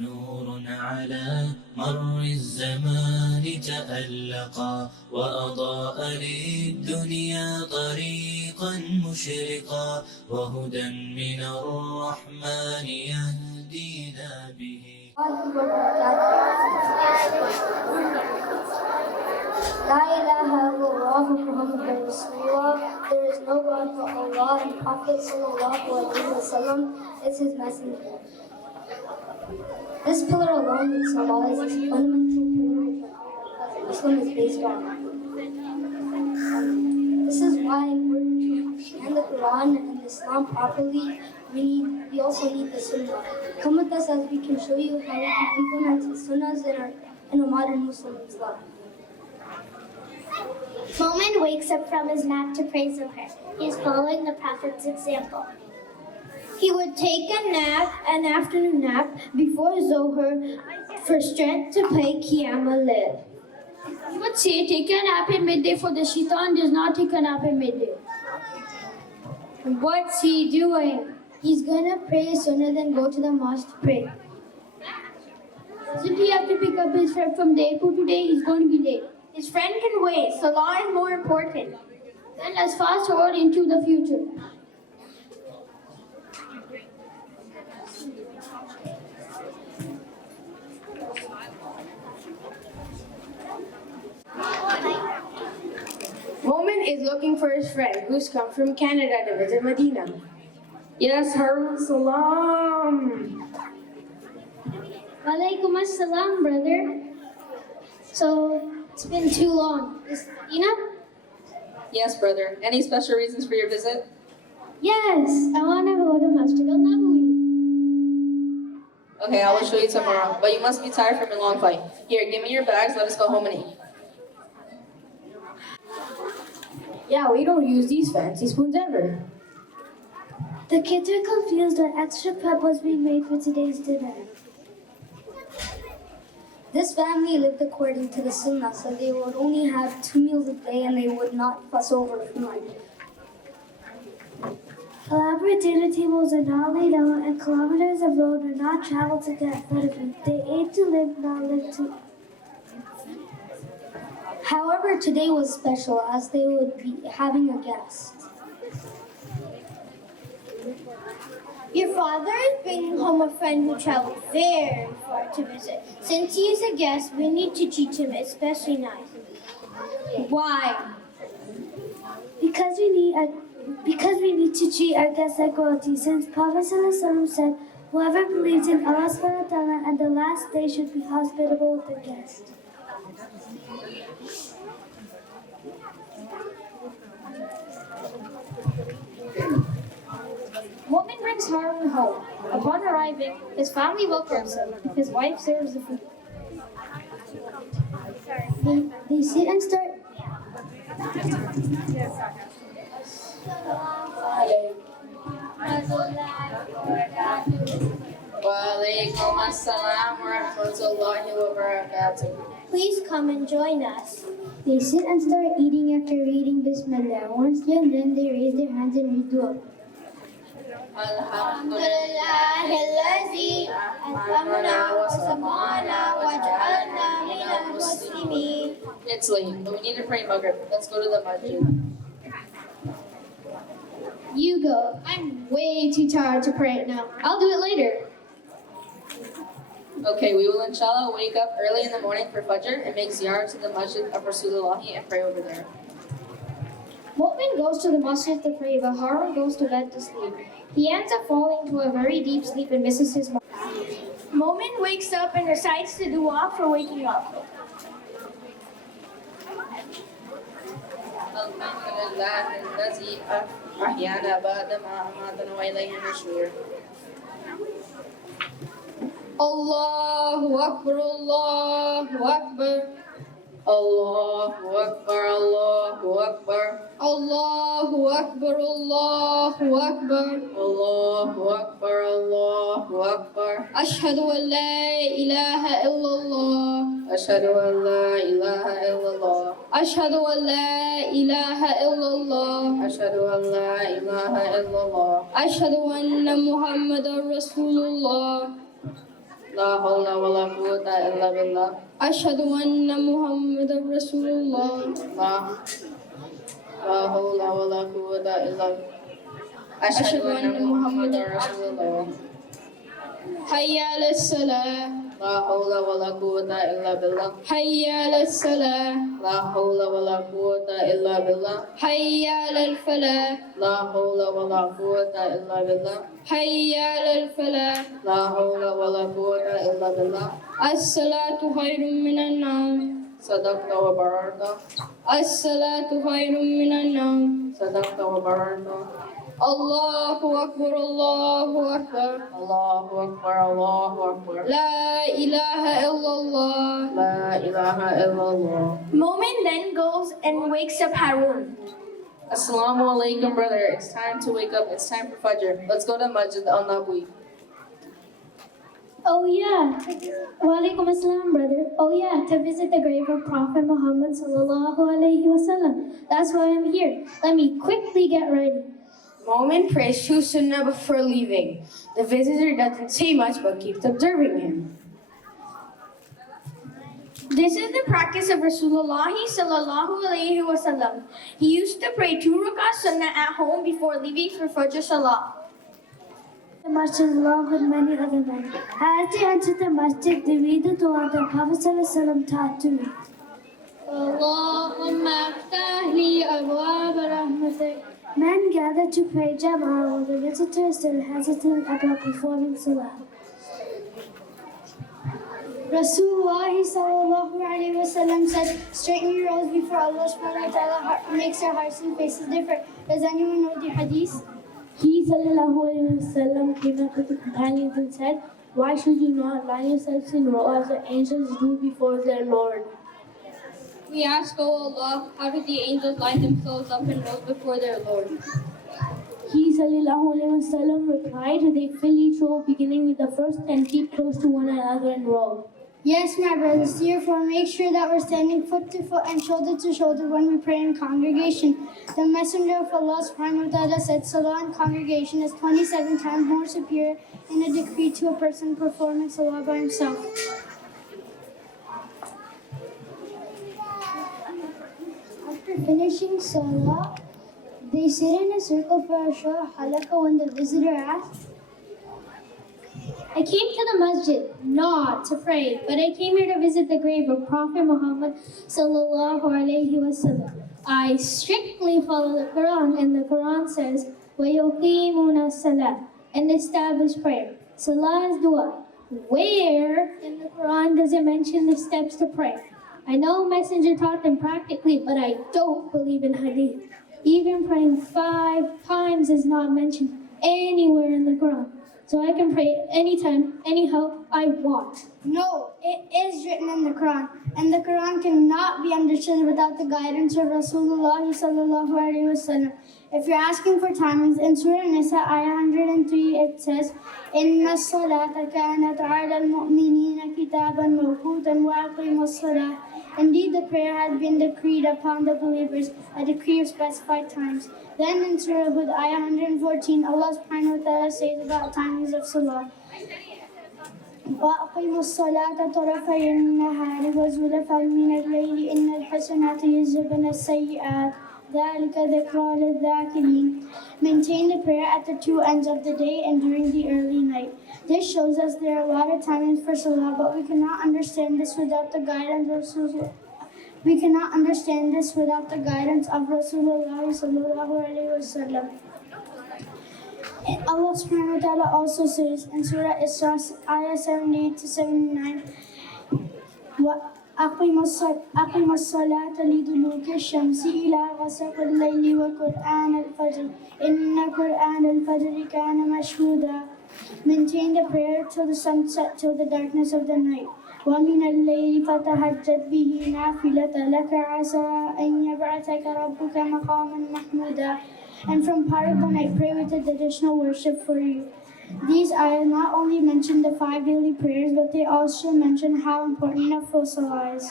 نور على مر الزمان تألقا وأضاء للدنيا طريقا مشرقا وهدى من الرحمن يهدينا به. La ilaha illallah Muhammadur Rasulullah. There is no God but Allah, and Prophet sallallahu alaihi wasallam is his messenger. This pillar alone in Salah is the fundamental pillar that Islam is based on. This is why in order to understand the Quran and Islam properly, we also need the Sunnah. Come with us as we can show you how we can implement the Sunnahs in a modern Muslim Islam. Momin wakes up from his nap to pray Zohar. He is following the Prophet's example. He would take an afternoon nap before Zohar for strength to play Qiyam al-Layl. He would say, take a nap at midday, for the shaitan does not take a nap at midday. What's he doing? He's gonna pray Sunnah, then go to the mosque to pray. Doesn't he have to pick up his friend from the airport today? He's going to be late. His friend can wait. Salah is more important. Then let's fast forward into the future. Momin is looking for his friend who's come from Canada to visit Medina. Yes, Harun Salam. Walaikum assalam, brother. So, it's been too long. Is Ina? Yes, brother. Any special reasons for your visit? Yes, I want to go to Masjid al-Nabawi. Okay, I will show you tomorrow. But you must be tired from your long flight. Here, give me your bags. Let us go home and eat. Yeah, we don't use these fancy spoons ever. The kids are confused what extra prep was being made for today's dinner. This family lived according to the Sunnah, so they would only have 2 meals a day and they would not fuss over food. Elaborate dinner tables are not laid out, and kilometers of road are not traveled to get food. They ate to live, not live to. However, today was special as they would be having a guest. Your father is bringing home a friend who traveled very far to visit. Since he is a guest, we need to treat him especially nice. Why? Because we need to treat our guests like royalty. Since Prophet ﷺ said, whoever believes in Allah subhanahu wa ta'ala and the last day should be hospitable with the guest. Momin brings Harun home. Upon arriving, his family welcomes him. His wife serves the food. They sit and start. Walaikum assalam wa rahmatullahi wa barakatuh. Please come and join us. They sit and start eating after reading Bismillah. Once done, then they raise their hands and read dua. Alhamdulillahillazi at'amana wa samana wa ja'alna minal muslimin. It's late, but we need to pray Maghrib. Let's go to the masjid. You go. I'm way too tired to pray it now. I'll do it later. Okay, we will inshallah wake up early in the morning for Fajr and make ziyarah to the masjid of Rasulullah and pray over there. Mu'min goes to the masjid to pray, but Harun goes to bed to sleep. He ends up falling to a very deep sleep and misses his mom. Momin wakes up and recites the dua for waking up. Alhamdulillah allazi ahyana ba'da ma amatana wa ilayhi nushur. Allahu Akbar, Allahu Akbar. Allahu Akbar, Allahu Akbar. Allahu Akbar, Allahu Akbar. Allahu Akbar, Allahu Akbar. Ashhadu an la ilaha illallah. Ashhadu an la ilaha illallah. Ashhadu an la ilaha illallah. Ashhadu an la ilaha illallah. Ashhadu anna Muhammadan Rasulullah. La hawla wa la quwwata illa billah. أشهد أن محمد رسول الله. La hawla wa la quwwata illa billah. Ashhadu anna Muhammadar Rasulullah. حي على الصلاة. La hawla wa la quwwata illa billah. حي على الصلاة. La hawla wa la quwwata illa billah. حي على الفلاح. La hawla wa la quwwata illa billah. حي على الفلاح. La hawla wa la quwwata illa billah. الصلاة خير من النوم. Sadaqta wa bararta. الصلاة خير من النوم. Sadaqta wa bararta. الله أكبر الله أكبر. Allahu Akbar, Allahu Akbar. لا إله إلا الله. La ilaha illallah. Momin then goes and wakes up Harun. Assalamu alaikum, brother. It's time to wake up. It's time for Fajr. Let's go to Masjid al-Nabawi. Oh yeah. Walaikum assalam, brother. Oh yeah, to visit the grave of Prophet Muhammad sallallahu alaihi wasallam. That's why I'm here. Let me quickly get ready. Momin prays two sunnah before leaving. The visitor doesn't say much but keeps observing him. This is the practice of Rasulullah sallallahu alaihi wasallam. He used to pray 2 rakah sunnah at home before leaving for Fajr Salah. The masjid along with many other men. As they entered the masjid, they read the dua that Prophet sallallahu alaihi wasallam taught to read. اللهم افتح لي أبواب رحمتك. Men gather to pray Jama'ah while the visitor is still hesitant about performing Salah. Rasulullah sallallahu alaihi wasallam said, straighten your rows before Allah subhanahu wa ta'ala makes our hearts and faces different. Does anyone know the hadith? He sallallahu alaihi wasallam came up with the companions and said, why should you not line yourselves in row as the angels do before their Lord? We ask, O Allah, how do the angels line themselves up in rows before their Lord? He sallallahu alaihi wasallam replied, they fill each row beginning with the first and keep close to one another in row. Yes, my brothers, therefore make sure that we're standing foot to foot and shoulder to shoulder when we pray in congregation. The Messenger of Allah subhanahu wa ta'ala said, Salah in congregation is 27 times more superior in a decree to a person performing Salah by himself. After finishing Salah, they sit in a circle for a short halaqah when the visitor asks, I came to the masjid not to pray, but I came here to visit the grave of Prophet Muhammad sallallahu alaihi wasallam. I strictly follow the Quran, and the Quran says, وَيُقِيمُونَ الصَّلَاةَ, and establish prayer. Salah is dua. Where in the Quran does it mention the steps to pray? I know Messenger taught them practically, but I don't believe in hadith. Even praying 5 times is not mentioned anywhere in the Quran. So I can pray anytime, anyhow I want. No, it is written in the Quran, and the Quran cannot be understood without the guidance of Rasulullah sallallahu alaihi wasallam. If you're asking for timings, in Surah Nisa, ayah 103, it says, Inna salata kanat ala al-mu'minina kitaban mawqutan wa aqimu as-salah. Indeed, the prayer has been decreed upon the believers, a decree of specified times. Then in Surah Hud, ayah 114, Allah subhanahu wa ta'ala says about timings of Salah. وَأَقِيمُوا الصَّلَاةَ طَرَفَيِ النَّهَارِ وَزُلَفًا مِنَ اللَّيْلِ إِنَّ الْحَسَنَاتِ يُذْهِبْنَ السَّيِّئَاتِ ذَلِكَ ذِكْرَى لِلذَّاكِرِينَ. Maintain the prayer at the 2 ends of the day and during the early night. This shows us there are a lot of timings for Salah, but we cannot understand this without the guidance of Rasulullah. We cannot understand this without the guidance of Rasulullah sallallahu alaihi wasallam. Allah subhanahu wa ta'ala also says in Surah Isra, ayah 78 to 79, أقم الصلاة لدلوك الشمس إلى غسق الليل وقرآن الفجر إن قرآن الفجر كان مشهودا. Maintain the prayer till the sunset, till the darkness of the night. وَمِنَ اللَّيْلِ فَتَهَجَّدْ بِهِ نَافِلَةً لَكَ عَسَىٰ أَن يَبْعَثَكَ رَبُّكَ مَقَامًا مَحْمُودًا. And from part of the night, pray with the additional worship for you. These ayahs not only mention the 5 daily prayers, but they also mention how important a full salah is.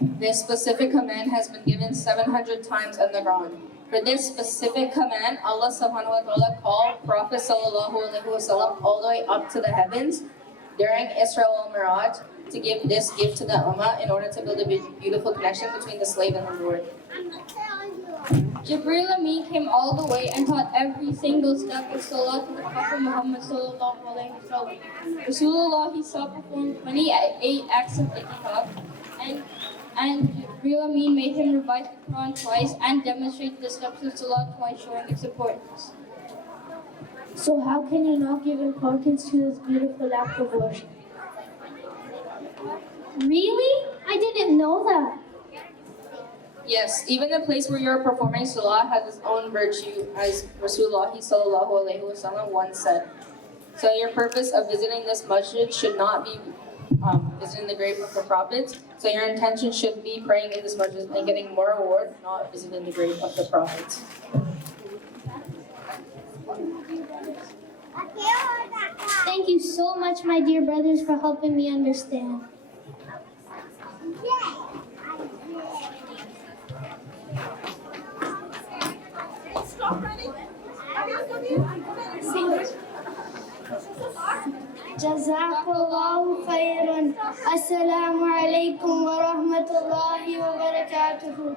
This specific command has been given 700 times in the Quran. For this specific command, Allah subhanahu wa ta'ala called Prophet sallallahu alaihi wasallam all the way up to the heavens during Isra al Miraj to give this gift to the Ummah in order to build a beautiful connection between the slave and the Lord. Jibreel Amin came all the way and taught every single step of Salah to the Prophet Muhammad sallallahu alaihi wasallam. Rasulullah he saw perform 28 acts of itikaf, and Jibreel Amin made him revise the Quran twice and demonstrate the steps of Salah twice, showing its importance. So how can you not give importance to this beautiful act of worship? Really? I didn't know that. Yes, even the place where you're performing Salah has its own virtue, as Rasulullah sallallahu alaihi wasallam once said. So your purpose of visiting this masjid should not be visiting the grave of the prophets. So your intention should be praying in this masjid and getting more reward, not visiting the grave of the prophets. Thank you so much, my dear brothers, for helping me understand. Jazakallahu khairan. Assalamu alaikum wa rahmatullahi wa barakatuhu.